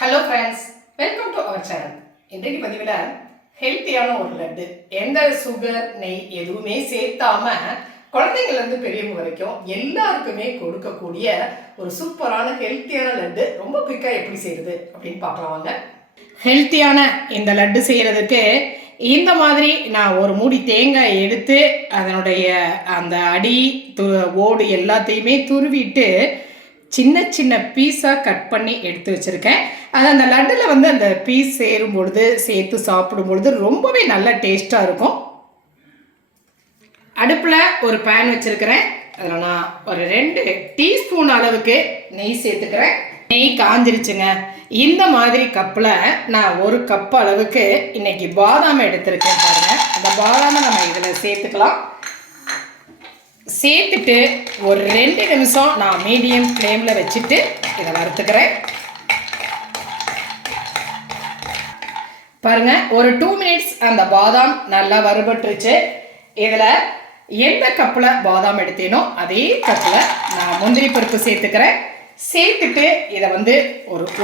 Hello friends, welcome to our channel. இன்றைக்கு பதிவில் ஹெல்த்தியான ஒரு லட்டு, எந்த சுகர் நெய் எதுவுமே சேர்த்தாம குழந்தைங்கள்லேருந்து பெரியவங்க வரைக்கும் எல்லாருக்குமே கொடுக்கக்கூடிய ஒரு சூப்பரான ஹெல்த்தியான லட்டு ரொம்ப குயிக்காக எப்படி செய்யுது அப்படின்னு பார்க்கலாம் வாங்க. ஹெல்த்தியான இந்த லட்டு செய்கிறதுக்கு இந்த மாதிரி நான் ஒரு மூடி தேங்காய் எடுத்து அதனுடைய அந்த அடி ஓடு எல்லாத்தையுமே துருவிட்டு சின்ன சின்ன பீஸாக கட் பண்ணி எடுத்து வச்சுருக்கேன். அது அந்த லட்டில் வந்து அந்த பீஸ் சேரும் பொழுது சேர்த்து சாப்பிடும் பொழுது ரொம்பவே நல்ல டேஸ்ட்டாக இருக்கும். அடுப்பில் ஒரு பேன் வச்சுருக்கிறேன். அதில் நான் ஒரு 2 டீஸ்பூன் அளவுக்கு நெய் சேர்த்துக்கிறேன். நெய் காஞ்சிருச்சுங்க. இந்த மாதிரி கப்பில் நான் 1 கப் அளவுக்கு இன்றைக்கி பாதாம் எடுத்துருக்கேன் பாருங்கள். அந்த பாதாமை நம்ம இதில் சேர்த்துக்கலாம். சேர்த்துட்டு ஒரு 2 நிமிஷம் நான் மீடியம் ஃப்ளேமில் வச்சுட்டு இதை வறுத்துக்கிறேன். பாருங்கள், ஒரு 2 மினிட்ஸ் அந்த பாதாம் நல்லா வறுபட்டுருச்சு. இதில் எந்த கப்பில் பாதாம் எடுத்தேனோ அதே கப்பில் நான் முந்திரி பருப்பு சேர்த்துக்கிறேன். சேர்த்துட்டு இதை வந்து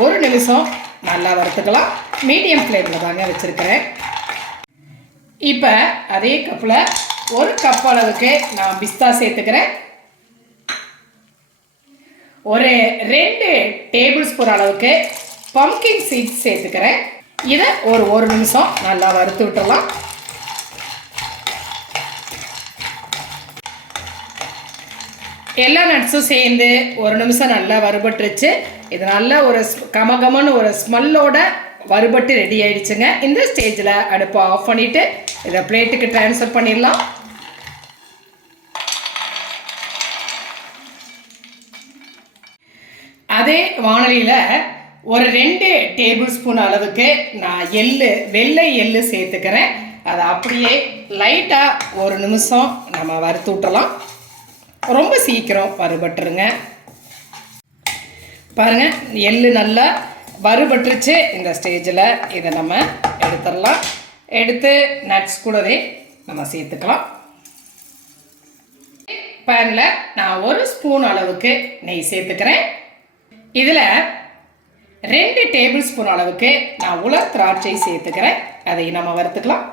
ஒரு நிமிஷம் நல்லா வறுத்துக்கலாம். மீடியம் ஃப்ளேமில் தாங்க வச்சுருக்கிறேன். இப்போ அதே கப்பில் 1 கப் அளவுக்கு நான் பிஸ்தா சேர்த்துக்கிறேன். ஒரு 2 டேபிள் ஸ்பூன் அளவுக்கு பம்கின் சீட்ஸ் சேர்த்துக்கிறேன். இதை ஒரு நிமிஷம் நல்லா வறுத்து விட்டுடலாம். எல்லா நட்ஸும் சேர்ந்து 1 நிமிஷம் நல்லா வறுபட்டுருச்சு. இது நல்ல ஒரு கமகமன்னு ஒரு ஸ்மெல்லோட வறுபட்டு ரெடி ஆயிடுச்சுங்க. இந்த ஸ்டேஜில் அடுப்பை ஆஃப் பண்ணிவிட்டு இதை பிளேட்டுக்கு ட்ரான்ஸ்ஃபர் பண்ணிடலாம். அதே வானலியில் ஒரு 2 டேபிள் ஸ்பூன் அளவுக்கு நான் வெள்ளை எள்ளு சேர்த்துக்கிறேன். அதை அப்படியே லைட்டாக 1 நிமிஷம் நம்ம வறுத்து விட்டுறலாம். ரொம்ப சீக்கிரம் வறுபட்டுருங்க. பாருங்கள், எள்ளு நல்லா வறுபட்டுருச்சு. இந்த ஸ்டேஜில் இதை நம்ம எடுத்துடலாம். எடுத்து நட்ஸ் கூடவே நம்ம சேர்த்துக்கலாம். பேனில் நான் 1 ஸ்பூன் அளவுக்கு நெய் சேர்த்துக்கிறேன். இதில் 2 டேபிள் ஸ்பூன் அளவுக்கு நான் உலர் திராட்சை சேர்த்துக்கிறேன். அதை நம்ம வறுத்துக்கலாம்.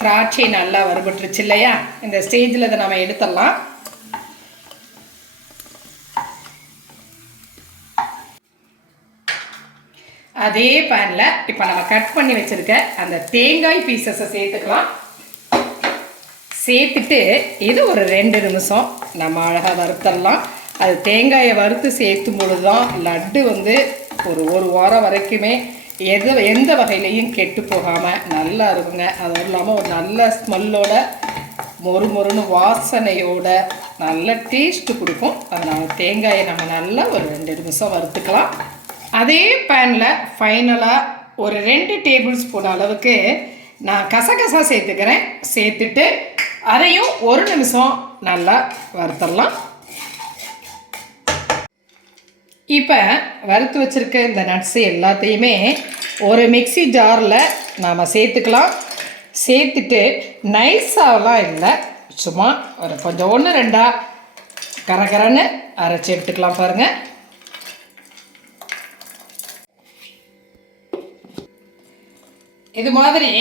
திராட்சை நல்லா வறுபட்டுருச்சு இல்லையா? இந்த ஸ்டேஜில் இதை நம்ம எடுத்துடலாம். அதே பேனில் இப்போ நம்ம கட் பண்ணி வச்சுருக்க அந்த தேங்காய் பீசஸை சேர்த்துக்கலாம். சேர்த்துட்டு இது ஒரு 2 நிமிஷம் நம்ம அழகாக வறுத்தரலாம். அது தேங்காயை வறுத்து சேர்த்தும் பொழுது தான் லட்டு வந்து ஒரு வாரம் வரைக்குமே எந்த வகையிலையும் கெட்டு போகாமல் நல்லா இருக்குங்க. அதுவும் இல்லாமல் ஒரு நல்ல ஸ்மெல்லோட மொறுன்னு வாசனையோட நல்ல டேஸ்ட்டு கொடுக்கும். அதனால் தேங்காயை நம்ம நல்லா ஒரு 2 நிமிஷம் வறுத்துக்கலாம். அதே பேனில் ஃபைனலாக ஒரு 2 டேபிள் ஸ்பூன் அளவுக்கு நான் கசகசா சேர்த்துக்கிறேன். சேர்த்துட்டு அதையும் 1 நிமிஷம் நல்லா வறுத்தரலாம். இப்போ வறுத்து வச்சுருக்க இந்த நட்ஸு எல்லாத்தையுமே ஒரு மிக்ஸி ஜாரில் நாம் சேர்த்துக்கலாம். சேர்த்துட்டு நைஸாகலாம் இல்லை, சும்மா ஒரு கொஞ்சம் 1-2 கரகரன்னு அரைச்சி எடுத்துக்கலாம். பாருங்கள், இது மாதிரி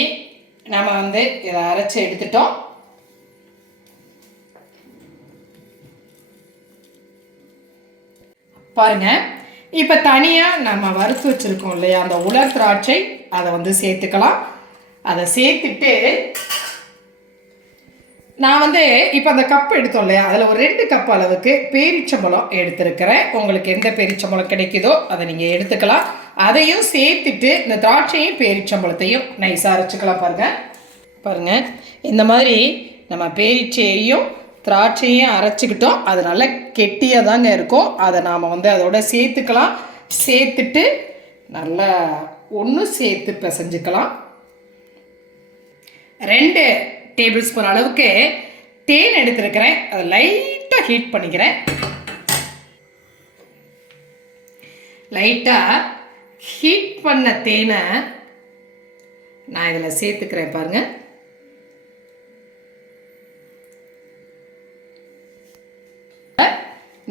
நம்ம வந்து இதை அரைச்சி எடுத்துட்டோம். பாருங்க, இப்போ தனியாக நம்ம வறுத்து வச்சுருக்கோம் இல்லையா அந்த உலர் திராட்சை, அதை வந்து சேர்த்துக்கலாம். அதை சேர்த்துட்டு நான் வந்து இப்போ அந்த கப் எடுத்தோம் இல்லையா, அதில் ஒரு 2 கப் அளவுக்கு பேரிச்சம்பழம் எடுத்துருக்கிறேன். உங்களுக்கு எந்த பேரிச்சம்பழம் கிடைக்குதோ அதை நீங்கள் எடுத்துக்கலாம். அதையும் சேர்த்துட்டு இந்த திராட்சையும் பேரிச்சம்பழத்தையும் நைஸாக அரைச்சிக்கலாம். பாருங்கள், இந்த மாதிரி நம்ம பேரிச்சையையும் திராட்சையும் அரைச்சிக்கிட்டோம். அது நல்லா கெட்டியாக தாங்க இருக்கும். அதை நாம் வந்து அதோட சேர்த்துக்கலாம். சேர்த்துட்டு நல்லா ஒன்று சேர்த்து பிசைஞ்சிக்கலாம். 2 டேபிள் ஸ்பூன் அளவுக்கு தேன் எடுத்துருக்கிறேன். அதை லைட்டாக ஹீட் பண்ணிக்கிறேன். லைட்டாக ஹீட் பண்ண தேனை நான் இதில் சேர்த்துக்கிறேன். பாருங்கள்,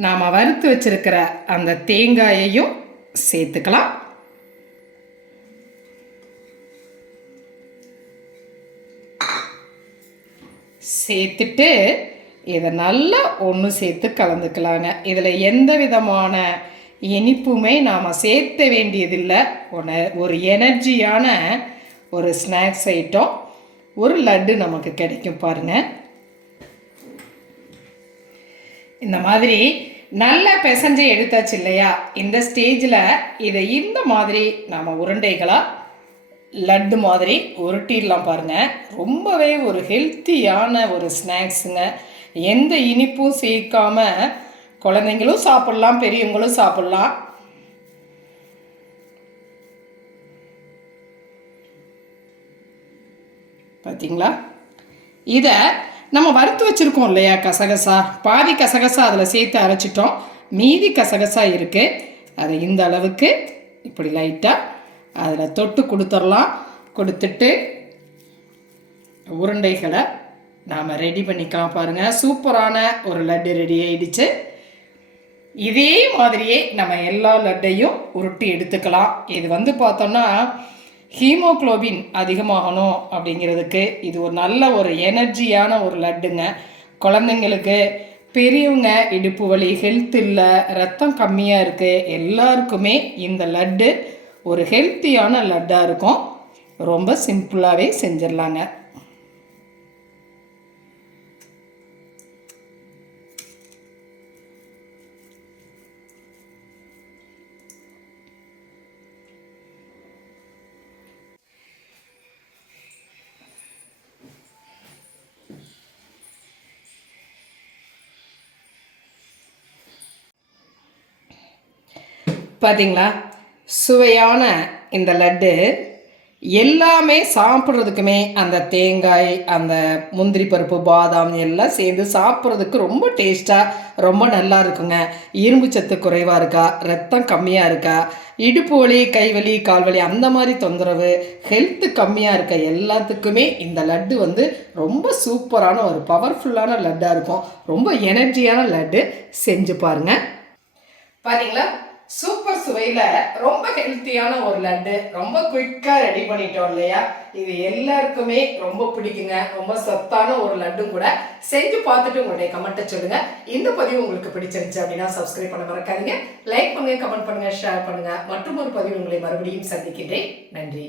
நாம் வறுத்து வச்சிருக்கிற அந்த தேங்காயையும் சேர்த்துக்கலாம். சேர்த்துட்டு இதை நல்லா ஒன்று சேர்த்து கலந்துக்கலாங்க. இதில் எந்த விதமான இனிப்புமே நாம் சேர்த்த வேண்டியதில்லை. ஒரு எனர்ஜியான ஒரு ஸ்நாக்ஸ் ஐட்டம், ஒரு லட்டு நமக்கு கிடைக்கும் பாருங்கள். இந்த மாதிரி நல்லா பிசைஞ்சு எடுத்தாச்சு இல்லையா? இந்த ஸ்டேஜில் இதை இந்த மாதிரி நாம் உருண்டைகளாக லட்டு மாதிரி உருட்டிடலாம் பாருங்கள். ரொம்பவே ஒரு ஹெல்த்தியான ஒரு ஸ்நாக்ஸுங்க. எந்த இனிப்பும் சேர்க்காம குழந்தைங்களும் சாப்பிட்லாம், பெரியவங்களும் சாப்பிட்லாம். பார்த்தீங்களா? இதை நம்ம வறுத்து வச்சுருக்கோம் இல்லையா கசகசா, பாதி கசகசா அதில் சேர்த்து அரைச்சிட்டோம், மீதி கசகசா இருக்குது. அதை இந்த அளவுக்கு இப்படி லைட்டாக அதில் தொட்டு கொடுத்துடலாம். கொடுத்துட்டு உருண்டைகளை நாம் ரெடி பண்ணிக்கலாம் பாருங்கள். சூப்பரான ஒரு லட்டு ரெடி ஆயிடுச்சு. இதே மாதிரியே நம்ம எல்லா லட்டையும் உருட்டி எடுத்துக்கலாம். இது பார்த்தோம்னா ஹீமோக்ளோபின் அதிகமாகணும் அப்படிங்கிறதுக்கு இது ஒரு நல்ல ஒரு எனர்ஜியான ஒரு லட்டுங்க. குழந்தைங்களுக்கு, பெரியவங்க, இடுப்பு வலி, ஹெல்த் இல்லை, ரத்தம் கம்மியாக இருக்குது, எல்லாருக்குமே இந்த லட்டு ஒரு ஹெல்த்தியான லட்டாக இருக்கும். ரொம்ப சிம்பிளாகவே செஞ்சிடலாங்க. பார்த்தீங்களா? சுவையான இந்த லட்டு எல்லாமே சாப்பிட்றதுக்குமே அந்த தேங்காய், அந்த முந்திரி பருப்பு, பாதாம் எல்லாம் சேர்ந்து சாப்பிட்றதுக்கு ரொம்ப டேஸ்ட்டாக ரொம்ப நல்லா இருக்குங்க. இரும்பு சத்து குறைவாக இருக்கா, ரத்தம் கம்மியாக இருக்கா, இடுப்பு வலி, கை வலி, கால் வலி அந்த மாதிரி தொந்தரவு, ஹெல்த்து கம்மியாக இருக்க எல்லாத்துக்குமே இந்த லட்டு ரொம்ப சூப்பரான ஒரு பவர்ஃபுல்லான லட்டாக இருக்கும். ரொம்ப எனர்ஜியான லட்டு செஞ்சு பாருங்கள். பார்த்தீங்களா? சூப்பர் சுவையில் ரொம்ப ஹெல்த்தியான ஒரு லட்டு ரொம்ப குயிக்காக ரெடி பண்ணிட்டோம் இல்லையா? இது எல்லாருக்குமே ரொம்ப பிடிக்குங்க. ரொம்ப சத்தான ஒரு லட்டு கூட. செஞ்சு பார்த்துட்டு உங்களுடைய கமெண்ட்டை சொல்லுங்கள். இந்த பதிவு உங்களுக்கு பிடிச்சிருந்துச்சு அப்படின்னா சப்ஸ்கிரைப் பண்ண மறக்காதீங்க. லைக் பண்ணுங்கள், கமெண்ட் பண்ணுங்கள், ஷேர் பண்ணுங்கள். மற்றும் ஒரு பதிவு உங்களை மறுபடியும் சந்திக்கின்றேன். நன்றி.